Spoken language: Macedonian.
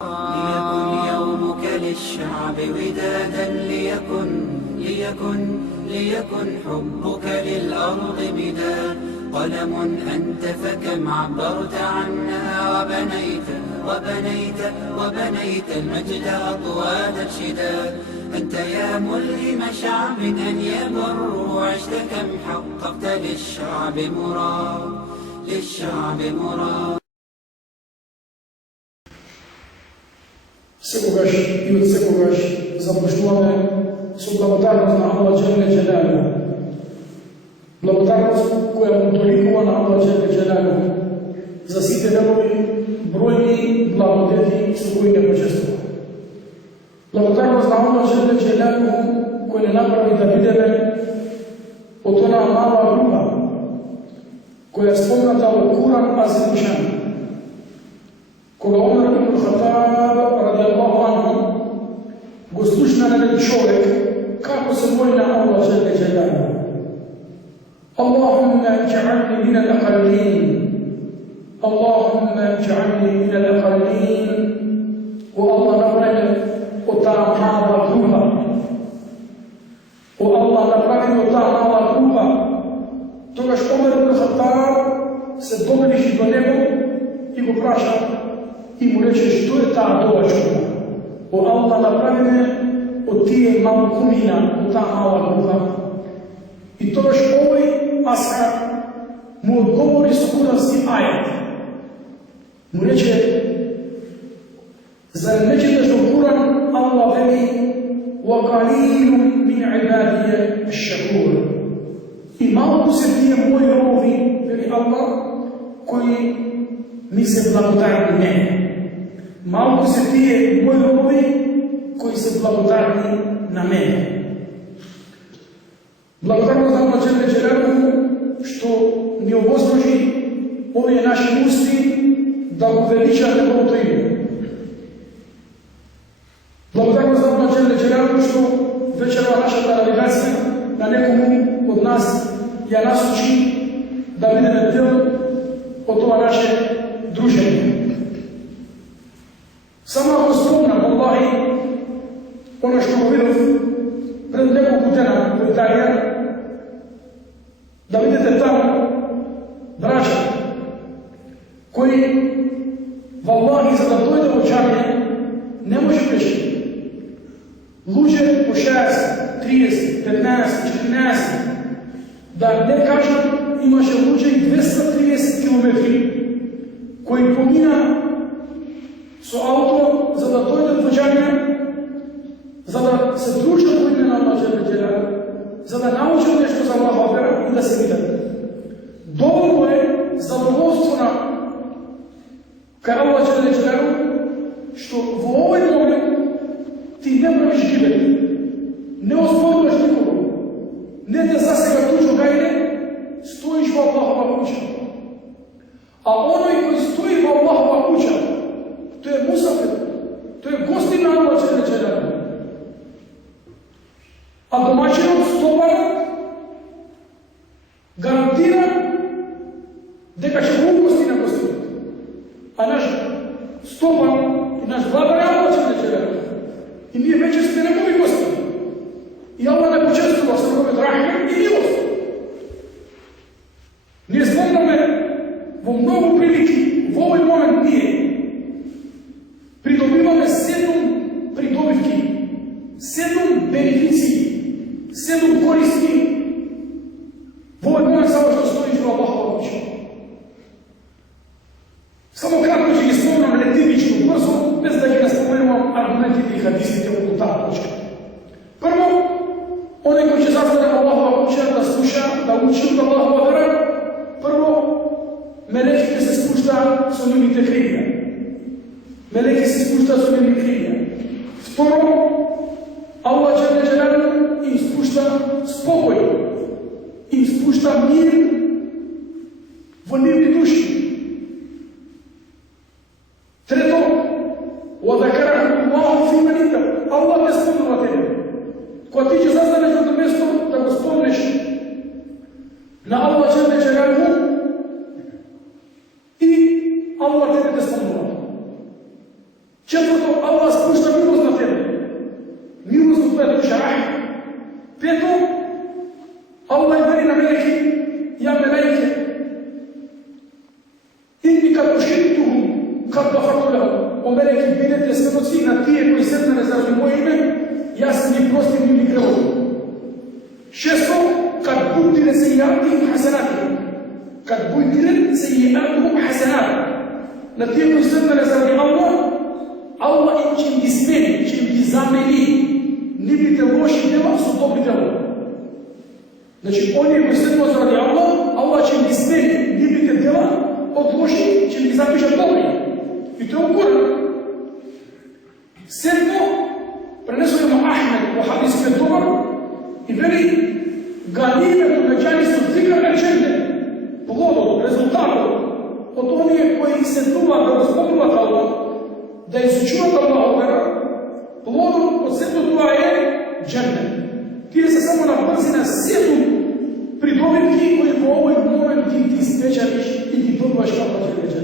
ليكن يومك للشعب ودادا، ليكن حبك للأرض مداد. قلم أنت فكم عبرت عنها، وبنيت المجد أطوات الشداد. أنت يا ملهم شعب أن يبر، عشت كم حققت للشعب مراد. Sekogaš i od sekogaš započnуваме со благодарност на Аллах Джеле Джелалу. Благодарност која му доликува на Аллах Джеле Джелалу за сите негови бројни благодети со кои не почестува. Благодарност на Аллах Джеле Джелалу кој не направи да бидеме од онаа мала група која е спомната во Куран Азимушан. Кога Омар ибн Хатаб радијаллаху анху го слушна на еден човек како се моли на Аллах Джеле Джелалу. Allahumma ij'alni min al-aqallin. Allahumma ij'alni min al-aqallin. O Allah napravi od ta mala grupa. O Allah napravi od ta mala grupa. Тогаш Омар ибн Хатаб се доближи до него и го праша и му рече, што е таа дова чува? О Аллах направи ме од тие малкумина, од таа мала група. И тогаш овој аскар му одговори со курански ајат. Му рече, зар не четеш во Куран Аллах вели وَقَلِيلٌ مِنْ عِبَادِيَ الشَّكُورِ. И малку се тие мои робови, вели Аллах, кои ми се благодарни мене. Малку се тие мои робови кои се благодарни на мене. Благодарност на Аллах Джеле Джелалу што ни овозможи овие наши усти да го величат неговото име. Благодарност на Аллах Джеле Джелалу што вечерва нашата делегација на некому од нас ја насочи да бидеме дел од ова наше дружење. Само го спомнам, Аллахи, оно што го видов пред неколку дена во Италија, да видите таму браќа кои валлахи за да дојде во џамија не може пешки. Луѓе по 6, 30, 15, 14, да не кажам, имаше луѓе и 230 километри кои помина со ауто за да дојдат во џамија, за да се дружат во име на Аллах Джеле Джелалу, за да научат нешто за Аллахова вера и да се видат. Доволно е задоволство на кај Аллах Джеле Джелалу што во овој момент ти не правиш гибели, не оспоруваш никого, не те засега туѓо гајле, стоиш во Аллахова куќа. А оној кој стои во Аллахова куќа, тој е мусафир, тој е гостин на Аллах Джеле Джелалу. А домаќинот, стопанот, гарантира дека ќе го угости на гостинот. А наш стопан и наш владар е Аллах Джеле Джелалу. И ние вече сме негови гости. И Аллах не почестува со неговиот рахмет и милост. Ние спомнаме во многу прилики, во овој момент ние придобиваме 7 придобивки, 7 бенефиции, 7 користи во овој момент само што стоиш во Аллахова куќа. Само кратко ќе ги спомнам ретивично, брзо, без да ги наспоменувам аргументите и хадисите околу таа точка. Прво, оној кој ќе застане во Аллахова куќа да слуша, да учи од Аллахова вера, прво, мелеките се спуштаат со нивните крилја. Мелеки се спуштаат со нивните крилја. Второ, Аллах Джеле Джелалу им спушта спокој, им спушта мир во нивни души. Трето, وَذَكَرَهُ اللَّهُ فِي مَنْ عِندَهُ. Аллах не спомнува тебе. Кога ти ќе застанеш на тоа место да го спомнеш на Аллах Джеле Джелалу и Аллах тебе те спомнува. Четвърто, Allah спуща милост на тебе. Милост от твоята душа. Пето, Allah вери на мелеки, я мелеки. Inni kad ušituhum, kad gafartulahu, o meleki bidete svjedoci na tije koji sednane zaradi moje ime, ja sam ih prostim i mi grevoju. Šesto, kad budire sejiatihim hasanatihim. Kad budire sejiatihim hasanatihim. Na tije koji sednane zaradi Allah im će im izmeni, će im zameni. Ni bite loši djela, su dobri djela. Znači, oni koji sednane zaradi Allah će im izmeni, ni bite djela, od loši će mi zapišati dobri. I to je ugoran. Sedmo, prenesujemo Ahmed u hadisu je dobar i veli ganimetu međani su zikra rečende, plodom, rezultatom od onih koji se duva da razpomnuvati Allah, da izučuvati Allah vera, plodom od sedmo duva je džene. Ti se samo na brzina sedmu pridobitki koji po ovoj momenti ti spečariš i ti dobivaš kako ti ređe.